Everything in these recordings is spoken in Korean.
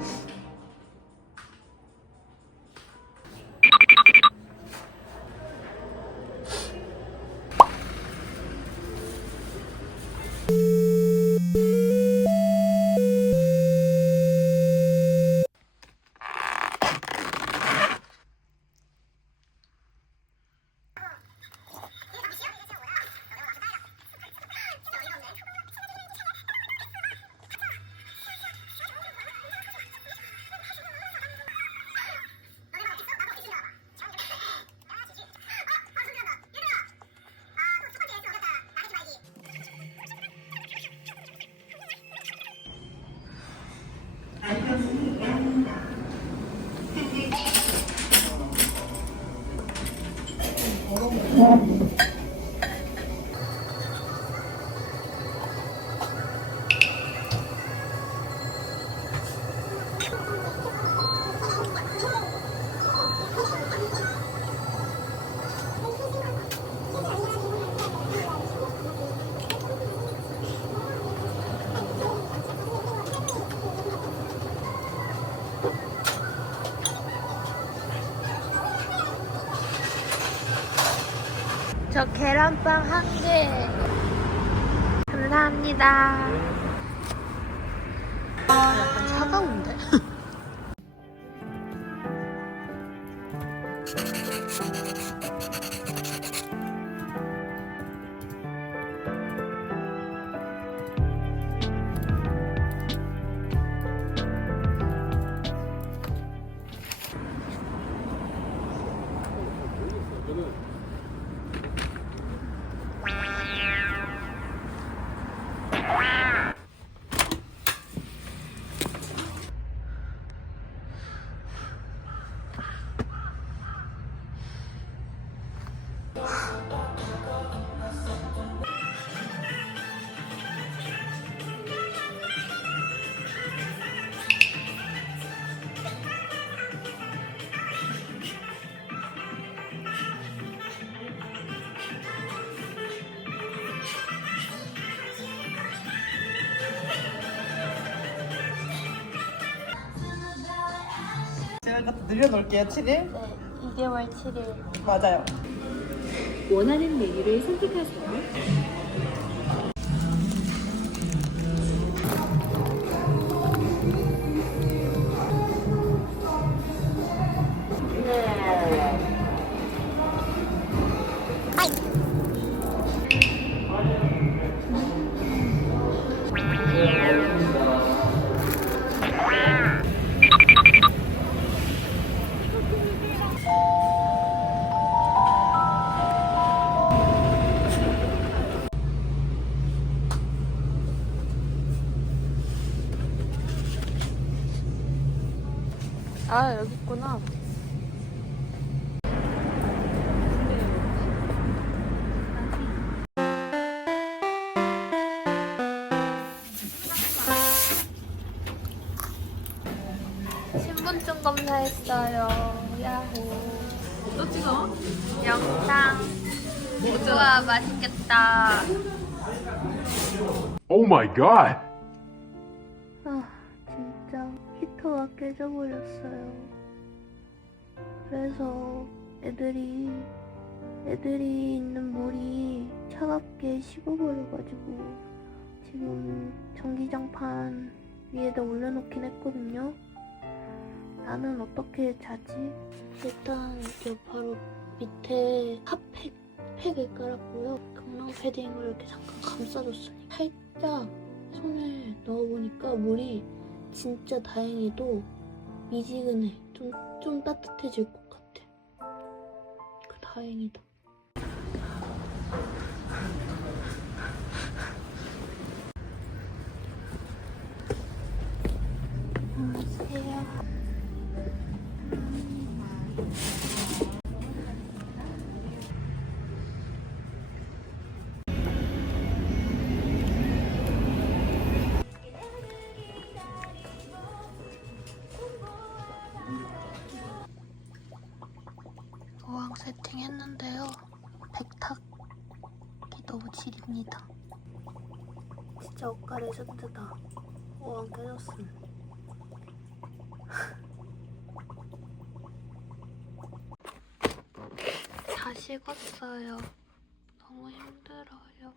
すげえ。Gracias. 계란빵 한 개. 감사합니다. 갖다 늘려놓을게요, 7일. 네, 2개월 7일. 맞아요. 원하는 메뉴를 선택하세요. 아, 여기 있구나. 신분증 검사했어요. 야호. 또 찍어? 영상. 우와, 맛있겠다. Oh my god! 깨져버렸어요. 그래서 애들이 애들이 있는 물이 차갑게 식어버려가지고 지금 전기장판 위에다 올려놓긴 했거든요. 나는 어떻게 자지? 일단 저 바로 밑에 핫팩 팩을 깔았고요. 경랑 패딩으로 이렇게 잠깐 감싸줬어요. 살짝 손을 넣어보니까 물이 진짜 다행히도 미지근해. 좀, 좀 따뜻해질 것 같아. 그 다행이다. 세팅했는데요. 백탁이 너무 질입니다. 진짜 억가 레전드다. 어안 깨졌음. 다 식었어요. 너무 힘들어요.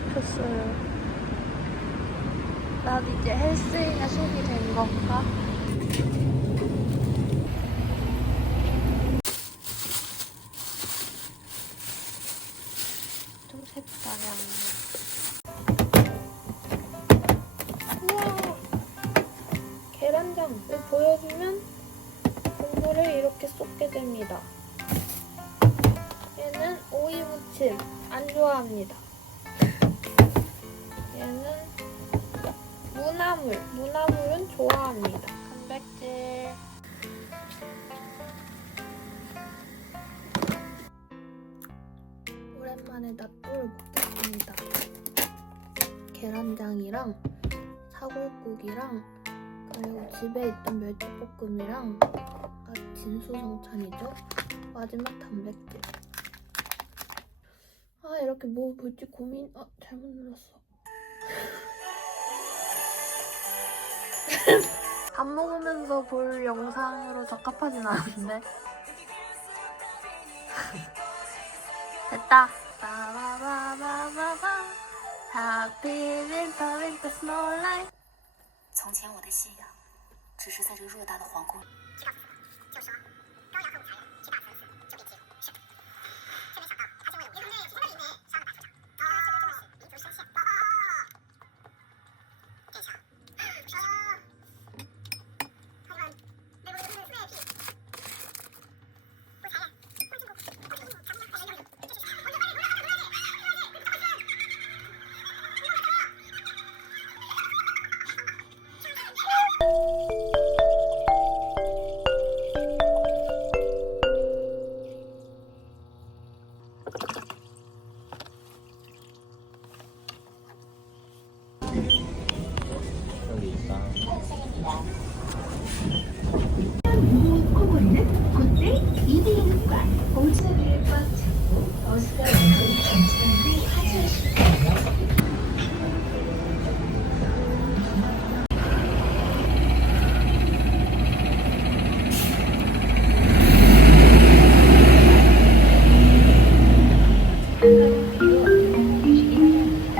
잡혔어요. 나도 이제 헬스에 손이 된 건가? 좀 양. 우와! 계란장을 보여주면 국물을 이렇게 쏟게 됩니다. 얘는 오이 무침 안 좋아합니다. 얘는 무나물, 무나물은 좋아합니다. 단백질. 오랜만에 낫또를 먹겠습니다. 계란장이랑 사골국이랑 그리고 집에 있던 멸치볶음이랑 아까 진수성찬이죠. 마지막 단백질. 아 이렇게 뭐 볼지 고민. 아 잘못 눌렀어. 밥 먹으면서 볼 영상으로 적합하진 않은데. 됐다. 빠바바바바바. Happy winter, winter snow light. 从前我的信仰，只是在这偌大的皇宫。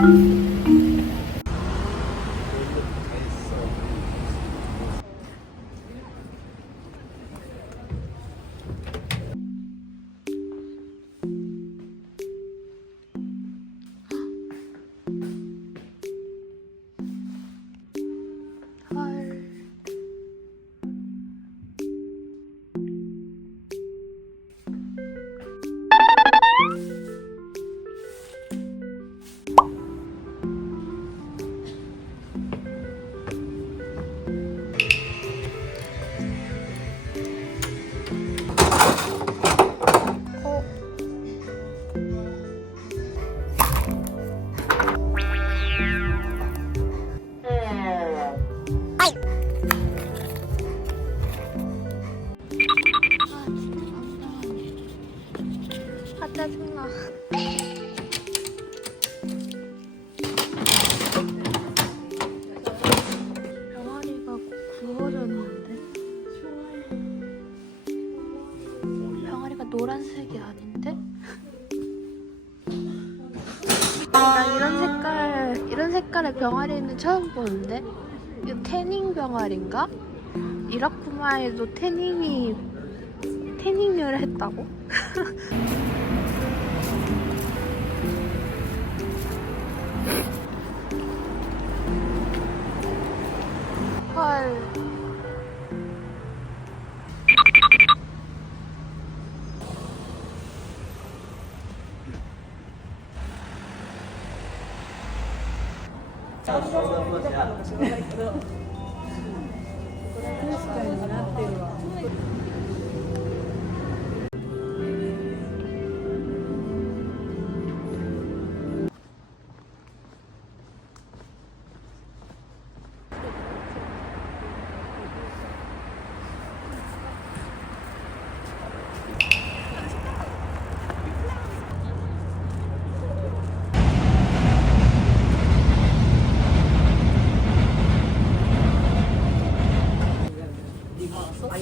노란 처음 보는데 이거 태닝 병아리인가? 이라쿠마에도 태닝이 태닝을 했다고? 헐. 好，谢谢。 제가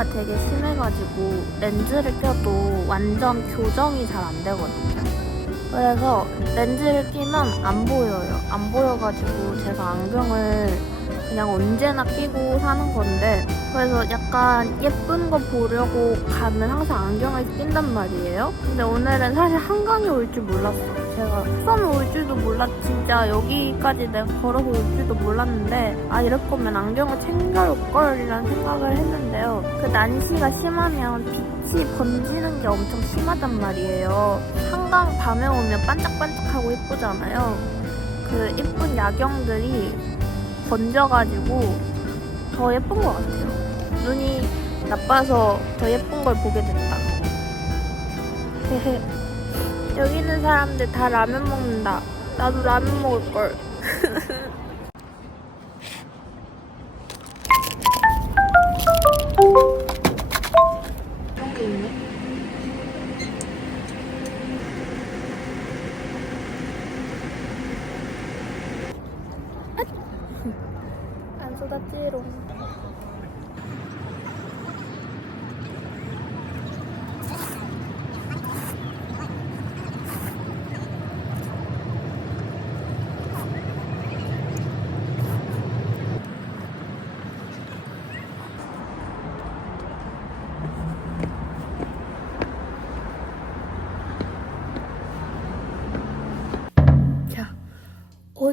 난시가 되게 심해가지고 렌즈를 껴도 완전 교정이 잘 안 되거든요. 그래서 렌즈를 끼면 안 보여요. 안 보여가지고 제가 안경을 그냥 언제나 끼고 사는 건데 그래서 약간 예쁜 거 보려고 가면 항상 안경을 낀단 말이에요. 근데 오늘은 사실 한강에 올줄 몰랐어요. 제가 수원 올 줄도 몰랐, 진짜 여기까지 내가 걸어서 올 줄도 몰랐는데 아 이럴 거면 안경을 챙겨올 걸이라는 생각을 했는데요. 그 난시가 심하면 빛이 번지는 게 엄청 심하단 말이에요. 한강 밤에 오면 반짝반짝하고 예쁘잖아요. 그 예쁜 야경들이 번져가지고 더 예쁜 것 같아요. 눈이 나빠서 더 예쁜 걸 보게 됐다. 여기 있는 사람들 다 라면 먹는다. 나도 라면 먹을 걸.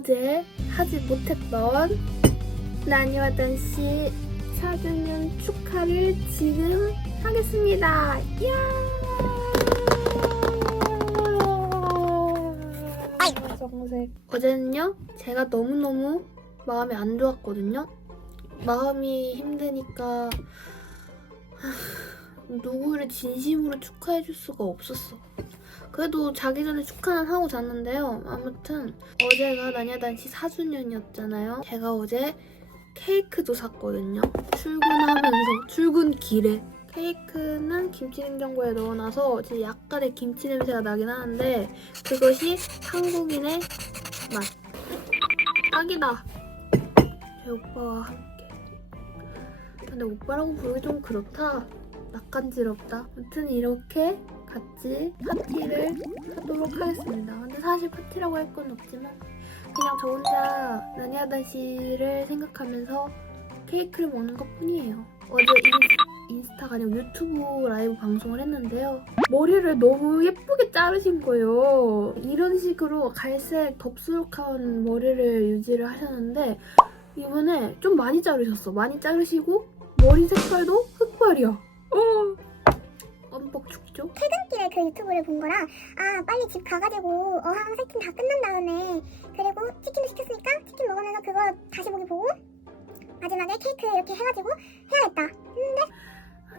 어제 하지 못했던 나니와 단 씨 4주년 축하를 지금 하겠습니다. 이야! 정색. 어제는요, 제가 너무너무 마음이 안 좋았거든요. 마음이 힘드니까 하, 누구를 진심으로 축하해줄 수가 없었어. 그래도 자기 전에 축하는 하고 잤는데요. 아무튼 어제가 나냐단씨 4주년이었잖아요. 제가 어제 케이크도 샀거든요. 출근하면서 출근길에 케이크는 김치냉장고에 넣어놔서 이제 약간의 김치 냄새가 나긴 하는데 그것이 한국인의 맛. 딱이다. 제 오빠와 함께. 근데 오빠라고 부르기 좀 그렇다. 낯간지럽다. 아무튼 이렇게 같이 파티를 하도록 하겠습니다. 근데 사실 파티라고 할 건 없지만 그냥 저 혼자 나니아다 씨를 생각하면서 케이크를 먹는 것 뿐이에요. 어제 인, 인스타가 아니고 유튜브 라이브 방송을 했는데요. 머리를 너무 예쁘게 자르신 거예요. 이런 식으로 갈색 덥수룩한 머리를 유지를 하셨는데 이번에 좀 많이 자르셨어. 많이 자르시고 머리 색깔도 흑발이야. 어. 껌뻑 죽죠? 퇴근길에 그 유튜브를 본 거라 아 빨리 집 가가지고 어항 세팅 다 끝난 다음에 그리고 치킨도 시켰으니까 치킨 먹으면서 그거 다시 보기 보고 마지막에 케이크 이렇게 해가지고 해야겠다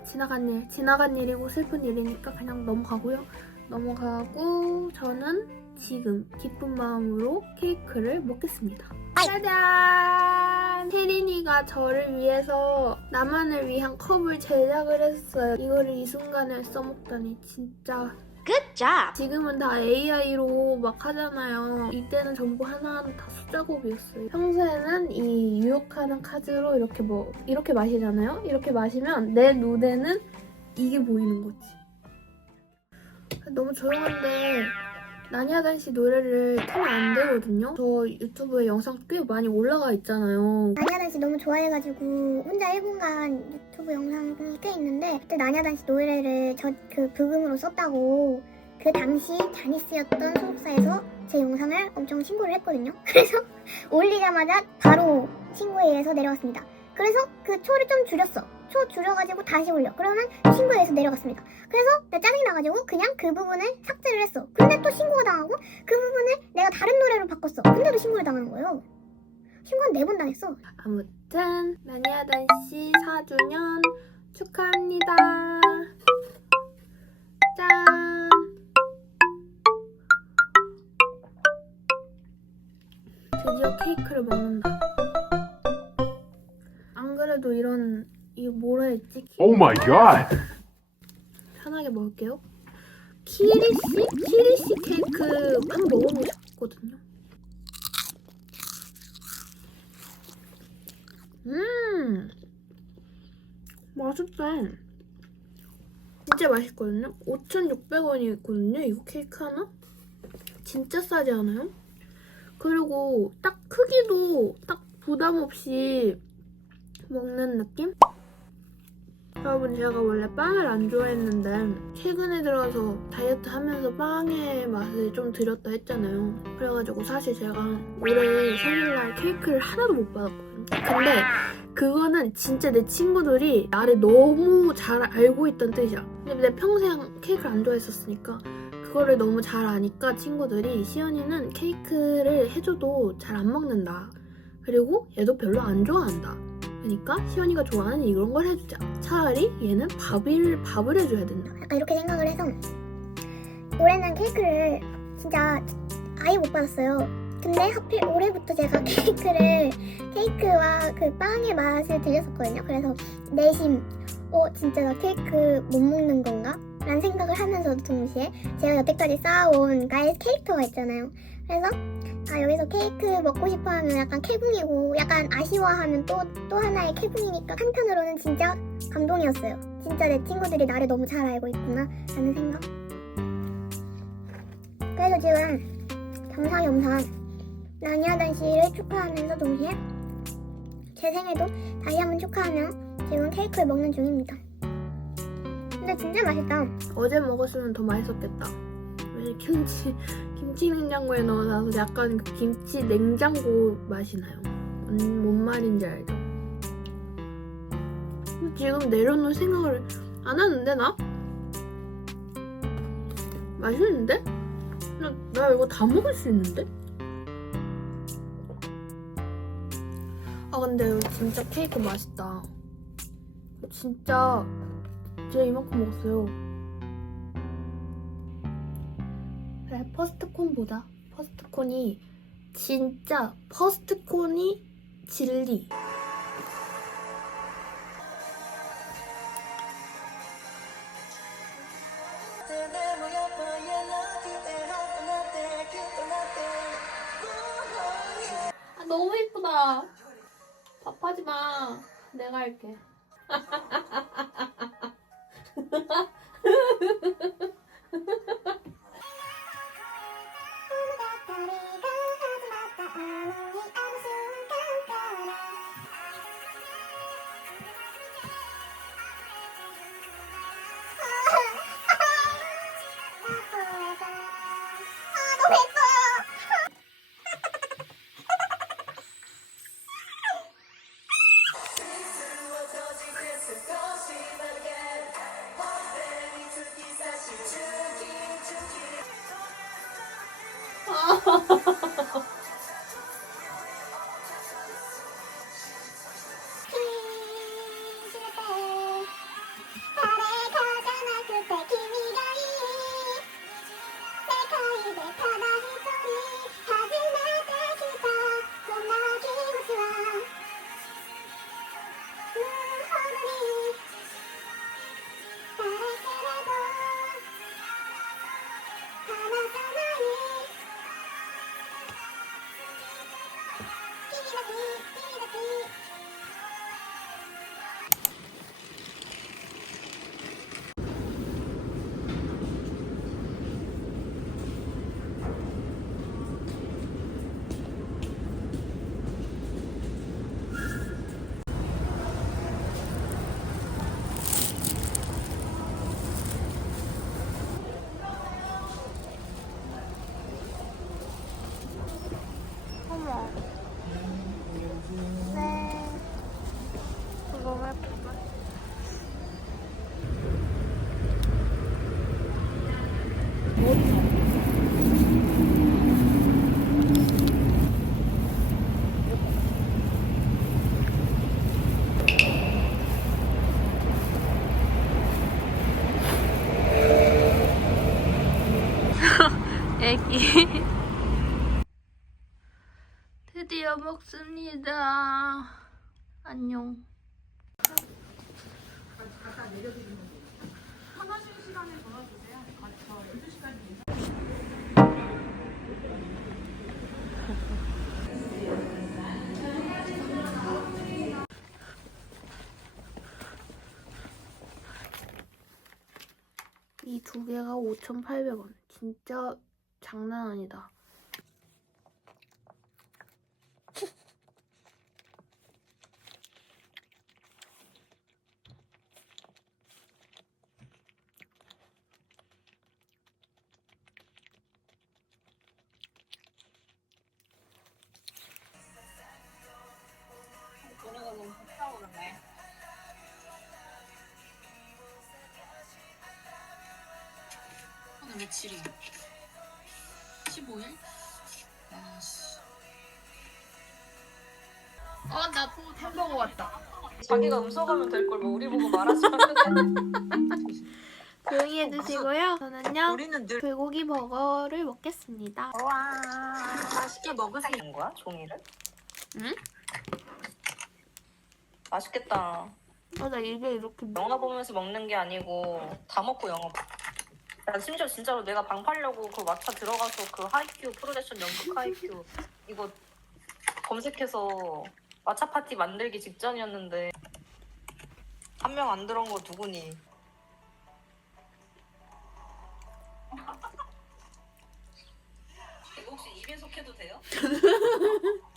지나간 일, 지나간 일이고 슬픈 일이니까 그냥 넘어가고요. 넘어가고 저는 지금 기쁜 마음으로 케이크를 먹겠습니다. 짜잔! 혜린이가 저를 위해서 나만을 위한 컵을 제작을 했어요. 이거를 이 순간에 써먹다니 진짜 지금은 다 AI로 막 하잖아요. 이때는 전부 하나하나 다 수작업이었어요. 평소에는 이 유혹하는 카드로 이렇게 뭐 이렇게 마시잖아요. 이렇게 마시면 내 눈에는 이게 보이는 거지. 너무 조용한데 나니아단 씨 노래를 틀면 안 되거든요. 저 유튜브에 영상 꽤 많이 올라가 있잖아요. 나냐단 씨 너무 좋아해가지고 혼자 1분간 유튜브 영상이 꽤 있는데 그때 나냐단 씨 노래를 저 그 부금으로 썼다고 그 당시 자니스였던 소속사에서 제 영상을 엄청 신고를 했거든요. 그래서 올리자마자 바로 신고에 의해서 내려갔습니다. 그래서 그 초를 좀 줄였어. 초 줄여가지고 다시 올려. 그러면 신고에 의해서 내려갔습니다. 그래서 나 짜증이 나가지고 그냥 그 부분을 삭제를 했어. 근데 또 신고가 당하고 그 부분을 내가 다른 노래로 바꿨어. 근데도 신고를 당하는 거예요. 신고 한네번 당했어. 아무튼 나니아단 씨 4주년 축하합니다. 짠. 드디어 케이크를 먹는다. 안 그래도 이런 이거 뭐라 했지? Oh my god! 편하게 먹을게요. 키리씨? 키리씨 케이크 한번 먹어보고 싶거든요. 음, 맛있다. 진짜 맛있거든요. 5,600원이 있거든요. 이거 케이크 하나? 진짜 싸지 않아요? 그리고 딱 크기도 딱 부담 없이 먹는 느낌? 여러분 제가 원래 빵을 안 좋아했는데 최근에 들어서 다이어트 하면서 빵의 맛을 좀 들였다 했잖아요. 그래가지고 사실 제가 올해 생일날 케이크를 하나도 못 받았거든요. 근데 그거는 진짜 내 친구들이 나를 너무 잘 알고 있던 뜻이야. 근데 내 평생 케이크를 안 좋아했었으니까 그거를 너무 잘 아니까 친구들이 시연이는 케이크를 해줘도 잘 안 먹는다. 그리고 얘도 별로 안 좋아한다. 그러니까 시연이가 좋아하는 이런 걸 해주자. 차라리 얘는 밥을 밥을 해줘야 된다. 약간 이렇게 생각을 해서 올해는 케이크를 진짜 아예 못 받았어요. 근데 하필 올해부터 제가 케이크를 케이크와 그 빵의 맛을 들였었거든요. 그래서 내심 어 진짜 나 케이크 못 먹는 건가? 라는 생각을 하면서도 동시에 제가 여태까지 쌓아온 나의 캐릭터가 있잖아요. 그래서 아 여기서 케이크 먹고 싶어 하면 약간 캐붕이고 약간 아쉬워하면 또 또 하나의 캐붕이니까 한편으로는 진짜 감동이었어요. 진짜 내 친구들이 나를 너무 잘 알고 있구나 라는 생각. 그래서 지금 겸사겸사 나니아단 씨를 축하하면서 동시에 제 생일도 다시 한번 축하하며 지금 케이크를 먹는 중입니다. 근데 진짜 맛있다. 어제 먹었으면 더 맛있었겠다. 왜 김치 김치 냉장고에 넣어놔서 약간 그 김치 냉장고 맛이 나요. 음, 뭔 말인지 알죠? 지금 내려놓을 생각을 안 하는데 나? 맛있는데? 나, 나 이거 다 먹을 수 있는데? 아 근데 이거 진짜 케이크 맛있다. 진짜 진짜 이만큼 먹었어요. 그래 퍼스트콘보다 퍼스트콘이 진짜 퍼스트콘이 진리. 아 너무 예쁘다. 밥하지 마. 내가 할게. 애기. 드디어 먹습니다. 안녕. 이 두 개가 5,800원. 진짜 장난 아니다. 며칠이야? 15일? 아씨. 어, 나 햄버거 왔다. 자기가 음소거하면 될 걸 뭐 우리 보고 말하지 마. 조용히 해주시고요. 저는요, 우리는 늘 불고기 버거를 먹겠습니다. 와 맛있게 먹으시는 거야 종이를? 응? 맛있겠다. 어, 나 이게 이렇게 영화 보면서 먹는 게 아니고 다 먹고 영화 봐. 나 심지어 진짜로 내가 방 팔려고 그 왓챠 들어가서 그 하이큐 프로덕션 연극 하이큐 이거 검색해서 왓챠 파티 만들기 직전이었는데 한 명 안 들어온 거 누구니? 이거 혹시 입에 속해도 돼요?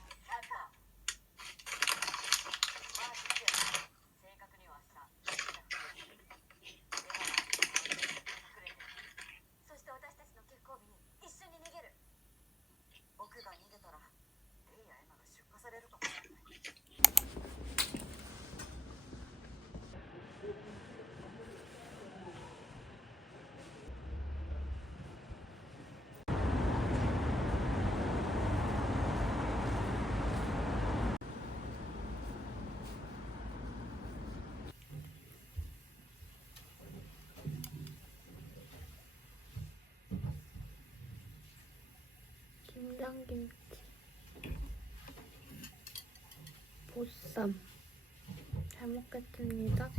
김장김치, 보쌈. 잘 먹겠습니다.